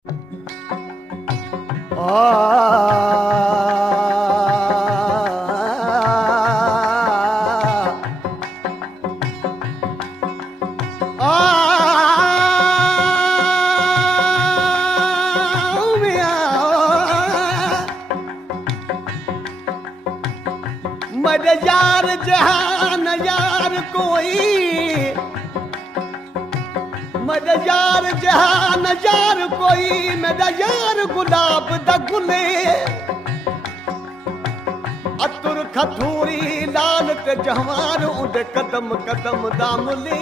मेरे यार जहान यार कोई, मेरे यार जहान यार कोई, मेरा यार गुलाब दा गुले, अतुर खथूरी लाल ते जवार उदे कदम कदम दा मुले।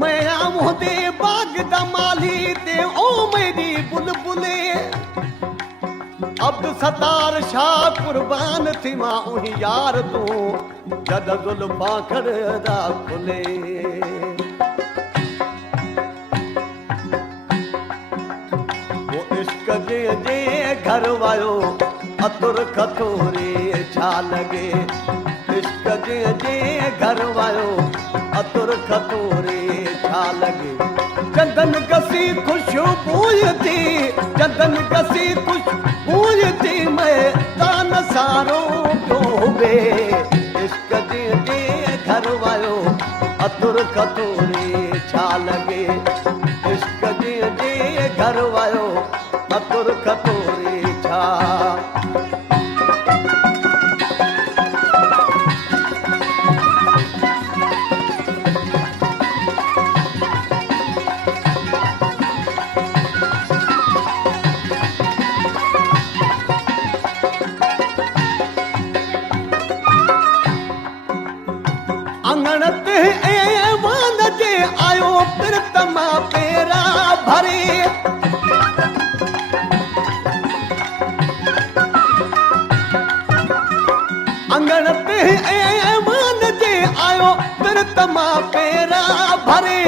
मैं आऊं दे बाग दा माली ते ओ मेरी बुलबुले, अब्द सतार शाह कुर्बान थी मां उही यार तू जद जुल्फा खड़दा खुले। वो इश्क जे जे घर वायो अतुर खथोरे छा लगे, इश्क जे जे घर वायो अतुर खथोरे छा लगे। चंदन कसी खुशबू थी, चंदन कसी खुशबू थी, मैं तान सारो डोबे, इश्क जे घर वायो अतुर खतोरे छा लगे, इश्क जे घर वायो अतुर खतोरे छा। अंगणत वन जे आयो प्रीतमा पेरा भरे, अंगणत वन जे आयो प्रीतमा पेरा भरे।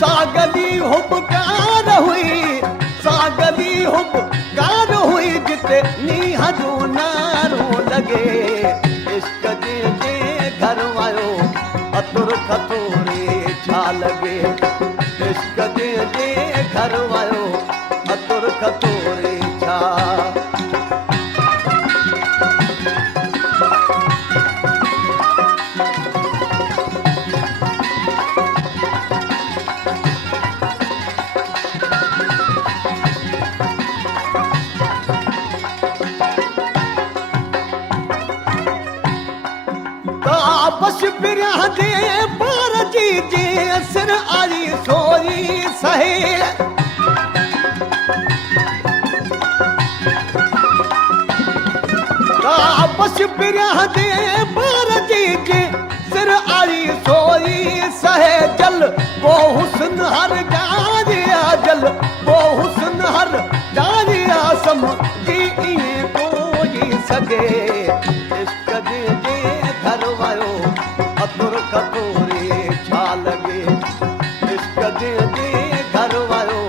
सागली हुबकार हुई, सागली हुबकार हुई, जिते नीह जो नारो लगे, इश्क जे घर वायो अतुर खतोरे छा लगे, इश्क जे घर वायो अतुर खतोरे छा। बस बिरह जे पार जी जे सिर आई सोई सहे, बस बिरह जे पार जी जे सिर आई सोई सहे। जल वो हुस्न हर जारिया, जल वो हुस्न हर जारिया, समझी इए कोई सके, इश्क जे घर वायो अतुर खतोरे छा लगे, इश्क जे घर वायो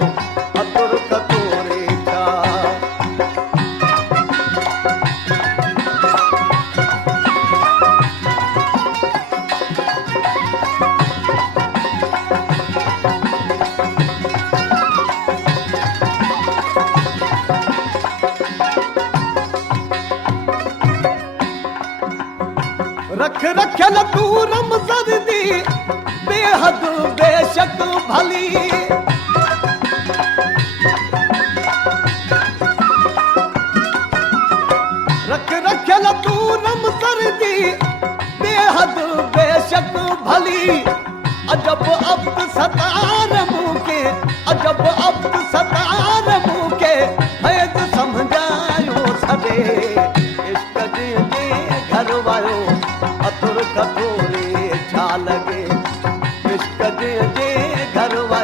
अतुर खतोरे छा। रख रखल तू रमज़र दी बेहद बेशक भली, रख रखल तू रमज़र दी बेहद बेशक भली। अजब अब्द सतार मुके, अजब अब्द सतार मुके, फैज़ समझायो सदे, इश्क जे घर वायो अतुर खतोरे छा लगे, इश्क जे घर वायो